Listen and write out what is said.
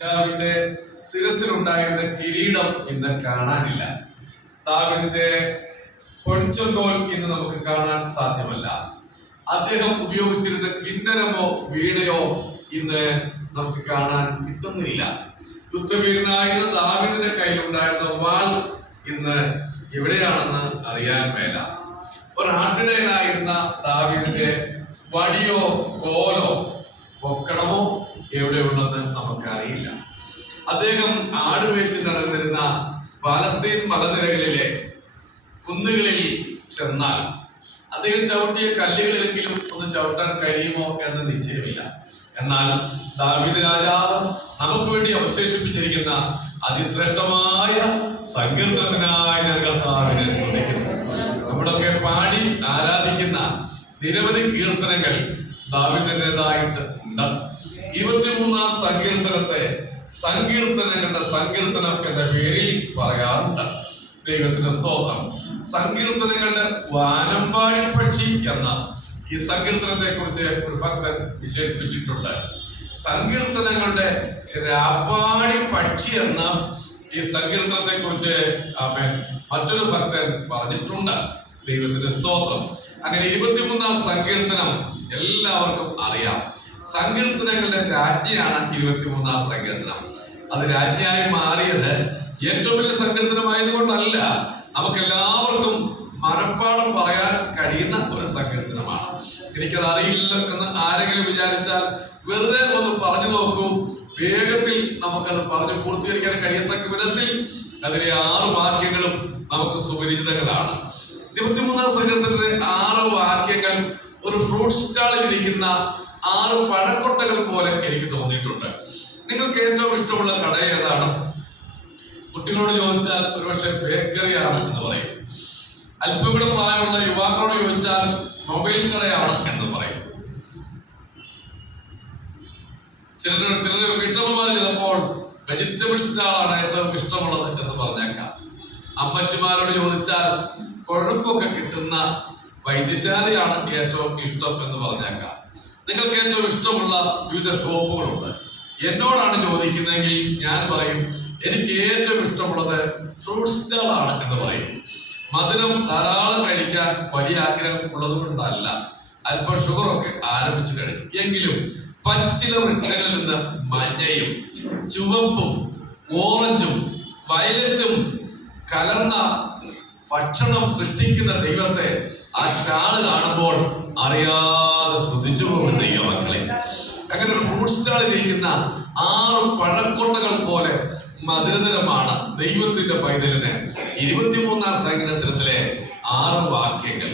രാജാവിന്റെ ശിരസിലുണ്ടായിരുന്ന കിരീടം ഇന്ന് കാണാനില്ല. താവിന്റെ പൊൻചൊങ്കോൽ ഇന്ന് നമുക്ക് കാണാൻ സാധ്യമല്ല. അദ്ദേഹം ഉപയോഗിച്ചിരുന്ന കിന്നരമോ വീണയോ ഇന്ന് നമുക്ക് കാണാൻ കിട്ടുന്നില്ല. യുദ്ധവീരനായിരുന്ന ദാവിദിന്റെ കയ്യിലുണ്ടായിരുന്ന വാൾ ഇന്ന് എവിടെയാണെന്ന് അറിയാൻ മേല. ഒരാട്ടിടയനായിരുന്ന ദാവിദിന്റെ വടിയോ കോലോ പൊക്കണമോ എവിടെയുണ്ടെന്ന് നമുക്കറിയില്ല. അദ്ദേഹം ആടുവെച്ച് നടന്നിരുന്ന പാലസ്തീൻ മലനിരകളിലെ കുന്നുകളിൽ ചെന്നാൽ അദ്ദേഹം ചവിട്ടിയ കല്ലുകളിലെങ്കിലും ഒന്ന് ചവിട്ടാൻ കഴിയുമോ എന്ന് നിശ്ചയമില്ല. എന്നാൽ ദാവീദ് രാജാവ് നമുക്ക് വേണ്ടി അവശേഷിപ്പിച്ചിരിക്കുന്ന അതിശ്രേഷ്ഠമായ സങ്കീർത്തനത്തിനായി ഞാൻ കർത്താവിനെ സ്തുതിക്കുന്നു. നമ്മളൊക്കെ പാടി ആരാധിക്കുന്ന നിരവധി കീർത്തനങ്ങൾ ദാവിദിന്റെതായിട്ട് ഉണ്ട്. ഇരുപത്തിമൂന്നാം സങ്കീർത്തനത്തെ സങ്കീർത്തനങ്ങളുടെ സങ്കീർത്തനം എന്ന പേരിൽ പറയാറുണ്ട്. ദൈവത്തിന്റെ സ്തോത്രം. സങ്കീർത്തനങ്ങളുടെ വാനമ്പാടി പക്ഷി എന്ന ഈ സങ്കീർത്തനത്തെ കുറിച്ച് ഒരു ഭക്തൻ വിശേഷിപ്പിച്ചിട്ടുണ്ട്. സങ്കീർത്തനങ്ങളുടെ രാപ്പാടി പക്ഷി എന്ന ഈ സങ്കീർത്തനത്തെ കുറിച്ച് മറ്റൊരു ഭക്തൻ പറഞ്ഞിട്ടുണ്ട്. ദൈവത്തിന്റെ സ്തോത്രം. അങ്ങനെ ഇരുപത്തിമൂന്നാം സങ്കീർത്തനം എല്ലാവർക്കും അറിയാം. സങ്കീർത്തനങ്ങളുടെ രാജ്ഞിയാണ് ഇരുപത്തിമൂന്നാം സങ്കീർത്തനം. അത് രാജ്ഞിയായി മാറിയത് ഏറ്റവും വലിയ സങ്കീർത്തനമായതുകൊണ്ടല്ല നമുക്ക് എല്ലാവർക്കും മനപ്പാടം പറയാൻ കഴിയുന്ന ഒരു സങ്കീർത്തനമാണ്. എനിക്കത് അറിയില്ല എന്ന് ആരെങ്കിലും വിചാരിച്ചാൽ വെറുതെ ഒന്ന് പറഞ്ഞു നോക്കൂ. വേഗത്തിൽ നമുക്കത് പറഞ്ഞു പൂർത്തീകരിക്കാൻ കഴിയത്തക്ക വിധത്തിൽ അതിലെ ആറ് വാക്യങ്ങളും നമുക്ക് സുപരിചിതങ്ങളാണ്. ഇരുപത്തിമൂന്നാം സങ്കീർത്തനത്തിലെ ആറ് വാക്യങ്ങൾ ഒരു ഫ്രൂട്ട് സ്റ്റാളിൽ ഇരിക്കുന്ന ആറ് പഴക്കൊട്ടകൾ പോലെ എനിക്ക് തോന്നിയിട്ടുണ്ട്. നിങ്ങൾക്ക് ഏറ്റവും ഇഷ്ടമുള്ള കട ഏതാണ്? കുട്ടികളോട് ചോദിച്ചാൽ ഒരുപക്ഷെ ബേക്കറിയാണ് എന്ന് പറയും. അല്പം പ്രായമുള്ള യുവാക്കളോട് ചോദിച്ചാൽ മൊബൈൽ കടയാണ് എന്ന് പറയും. ചിലർ ചിലർ വീട്ടമ്മമാർ ചിലപ്പോൾ വെജിറ്റബിൾ സ്റ്റാളാണ് ഏറ്റവും ഇഷ്ടമുള്ളത് എന്ന് പറഞ്ഞേക്കാം. അമ്മച്ചിമാരോട് ചോദിച്ചാൽ കുഴമ്പൊക്കെ കിട്ടുന്ന വൈദ്യശാലയാണ് ഏറ്റവും ഇഷ്ടം എന്ന് പറഞ്ഞേക്കാം. നിങ്ങൾക്ക് ഏറ്റവും ഇഷ്ടമുള്ള വിവിധ ഷോപ്പുകളുണ്ട്. എന്നോടാണ് ചോദിക്കുന്നതെങ്കിൽ ഞാൻ പറയും എനിക്ക് ഏറ്റവും ഇഷ്ടമുള്ളത് ഫ്രൂട്ട് സ്റ്റാളാണ് എന്ന് പറയും. മധുരം ധാരാളം കഴിക്കാൻ വലിയ ആഗ്രഹം ഉള്ളത് കൊണ്ടല്ല അല്പം ഷുഗറൊക്കെ ആരംഭിച്ചു കഴിഞ്ഞു. എങ്കിലും പച്ചില വൃക്ഷങ്ങളിൽ നിന്ന് മഞ്ഞയും ചുവപ്പും ഓറഞ്ചും വയലറ്റും കലർന്ന ഭക്ഷണം സൃഷ്ടിക്കുന്ന ദൈവത്തെ ആ സ്റ്റാൾ കാണുമ്പോൾ അറിയാതെ സ്തുതിച്ചു പോകും ദൈവമക്കളെ അങ്ങനെ ഒരു ഫ്രൂട്ട് സ്റ്റാളിൽ ഇരിക്കുന്ന ആറ് പഴക്കൊട്ടകൾ പോലെ മധുരതരമാണ് ദൈവത്തിന്റെ പൈതലിന്. ഇരുപത്തിമൂന്നാം സംഗീതത്തിലെ ആറ് വാക്യങ്ങൾ.